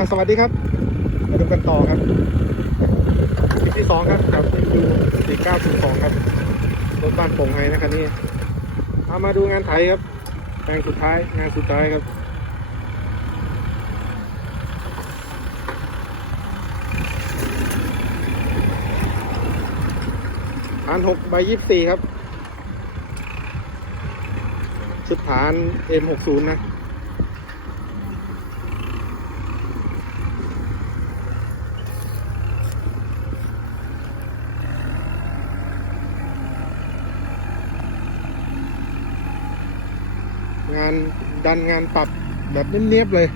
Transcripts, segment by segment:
อะสวัสดีครับ มาดูกันต่อครับคลิปที่สองครับกับดูสี่เก้าศูนย์สองครับรถบ้านโป่งไฮนะคันนี้เอามาดูงานไถครับแปลงสุดท้ายงานสุดท้ายครับฐานหกใบยี่สิบสี่ครับ ชุดฐาน M60 นะ งานดันงานปรับแบบเนียบๆเลย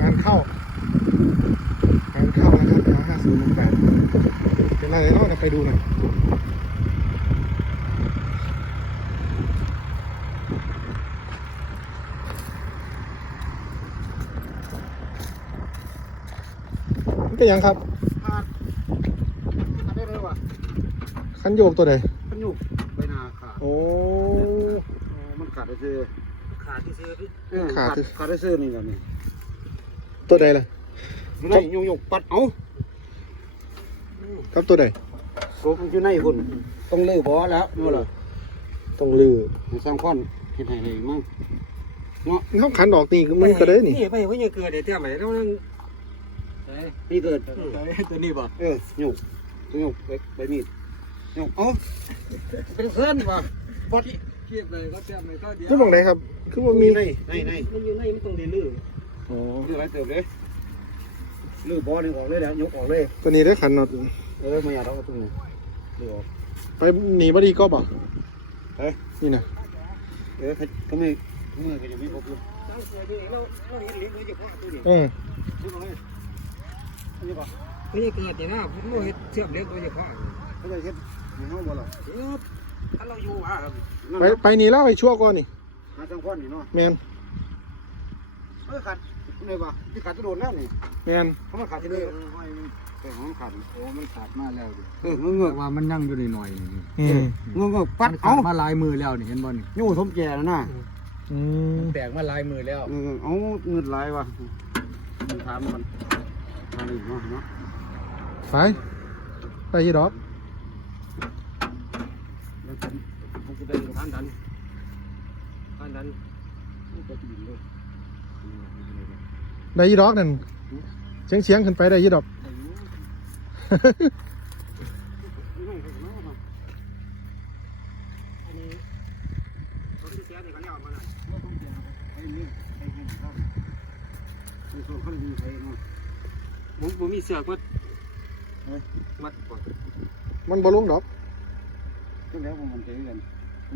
งานเข้า งานเข้านะครับยาห้า ศูนย์หนึ่งแปดเป็นอะไรเนาะเดี๋ยวไปดูหน่อยมันเป็นหยังครับขาดขาดได้เลยว่ะคันโยกตัวใดมันอยู่ใบหนาขาดโอ้อ๋อมันขาดได้ซื้อขาดที่ซื้อดิเออขาขาดดที่ขาดได้ซื้อนี่กันนี่ตัวใดล่ะอยู่ในยงยงปัดเอา ครับตัวใดโซ่มันอยู่ในหุ่นต้องเลื่อยบ่แล้วนู่นล่ะต้องลือมันสร้างค้อนเฮ็ดให้ได้มั้งเขาขันออกตีมันก็ได้นี่นี่ไปว่ายังเกิดเดี๋ยวเที่ยงไปแล้วนั่งนี่เกิดตัวนี้บ่เออหยุกตัวหยุกใบใบมีดหยุกเอ้าเป็นเพื่อนว่ะปัดเทียบเลยก็เทียบเลยก็เดียวนี่มองไหนครับ คือว่ามีในในในมันอยู่ในมันต้องเรียนรู้อ๋อคืออะไรเติบเลยเลือยบ่นี่ออกเลยนะยกออกเลยตัวนี้ได้ขันน็อตเออไมาอย่าเราตรงนี้เลื่อออกไปหนีบดีก็บ่เฮ้ยนี่นะเออก็ไม่ก็ไม่ก็ยังไม่พบเลยอืมนี่ก่อนเลยอันนี้ก่อนไม่ยังเกิดเนี่ยนะผมรู้เทียบเรียนโดยเฉพาะเขาจะเฮ็ดให้เฮาบ่ล่ะเอถ้าเราอยู่อะไปไปนี่แล้วไปชั่วก่อนนี่หาจังก้อนนี่เนาะแมนเออขัดาดนี่ว่าที่ขาดจะโดนแล้วนี่แมนเพราะมันขาดที่เลยแต่ของขาดโอ้มันขาดมาแล้วดิเออเงือกเงือกแต่ว่ามันยังอยู่ในหน่อยๆนี่อืมเงือกเงือกปัดมันขาเอาดมาหลายมือแล้วนี่เห็นบ่นี่อยู่สมแก่แล้วนะอืมแตกมาหลายมือแล้วเออเอาเงินลายว่ะมันถามมันมาอีกเนาะเนาะไปไปยี่ดอกแล้วผมผมจะได้ท่านดันท่านดันก็ตีนเลย ได้ยี่ดอกนั่นเฉียงเฉียงๆขึ้นไปได้ยี่ดอกอันนี้เขาจะแจ้งในเขาเรียกมาหน่อยไอ้นี่ไอ้นี่ครับมีส่วนข้างดีใครเนาะผมผมมีเสือกมัดมัดก่อนมันบ่ลงดอกก็แล้วผมมันเจอกัน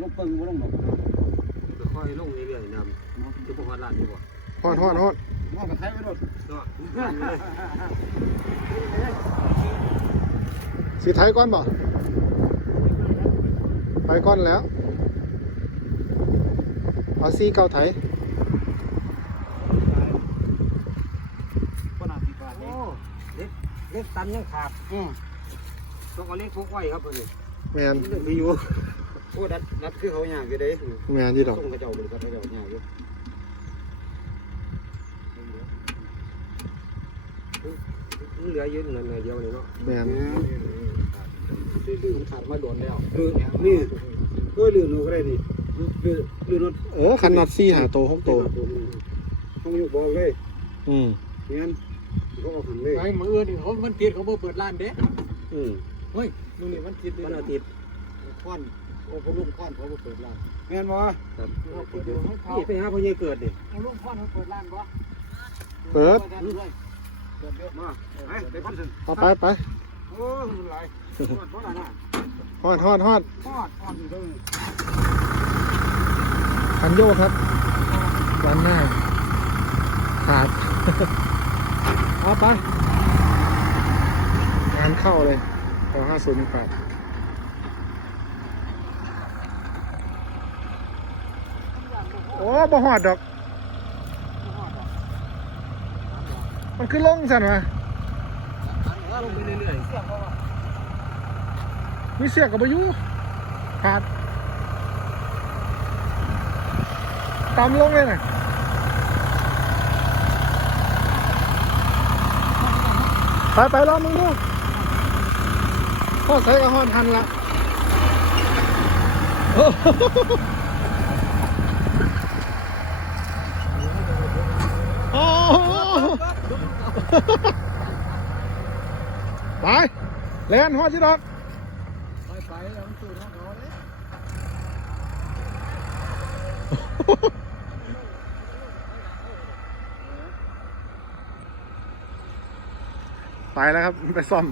ลงเปิงบ่ลงดอก ก็ค่อยลงเรื่อยๆนำจะบอกว่าลาดดีกว่าฮอดฮอดฮอดมองกับไทยไปโดดก็สีไทยก่อนบ่ไปก่อนแล้วเอาซีเก้าไทยก็น่าสิบาทโอ้นี่เล็กเล็กตันยังขาดอือต้องเอาเล็กพกไว้ครับเลยแมนมีอยู่ โอ้ดัดดัดคือเขาอย่างอยู่เด้แมนยี่ดอกส่งกระเจ้าเลยครับกระเจ้าอย่างอยู่เหลือเยอะหน่อยเดียวนี่เนาะแมนมันขาดมาโดนแล้วคือนี่ก็ลืมหนูก็ได้นี่ลืมลืมรถเออขันน็อตซี่หาโตหกโตต้องอยู่บอกเลย อืมงั้นเขาเอาหันเลยไอ้มืออื่นนี่เขามันติดเขาบ่เปิดร้านเด้อืมเฮ้ยมื้อนี้มันติดวันอาทิตย์ควันว โอ้พอลุงค้อนเขาบ่เปิดร้านแม่นบ่เขาเปิดอยู่ให้เขานี่ไปหาพ่อใหญ่เกิดดิพอลุงค้อนเขาเปิดร้านบ่เปิดเปิดเลยเปิดเยอะมาไปไปพันถึงเอาไปไปโอ้ยมันไหลหมดบ่ล่ะนะฮอดฮอดฮอดทอดทอดอยู่เด้อคันโยกครับด้านหน้าขาดเอาไปงานเข้าเลยต่อห้าศูนย์หนึ่งแปด โอ้บ่หอดดอก มันคือลงสันวะลงไปเรื่อยมีเสียกับอายุขาดตามลงเลยนะไปไปรอมึงดูพ่อใส่กระหอนทันละโอ้โหโอ้โห ไปแลนฮอดจิดอกไปไปแล้วมันตื่นของเขาเลยไปแล้วครับ ไปซ่อม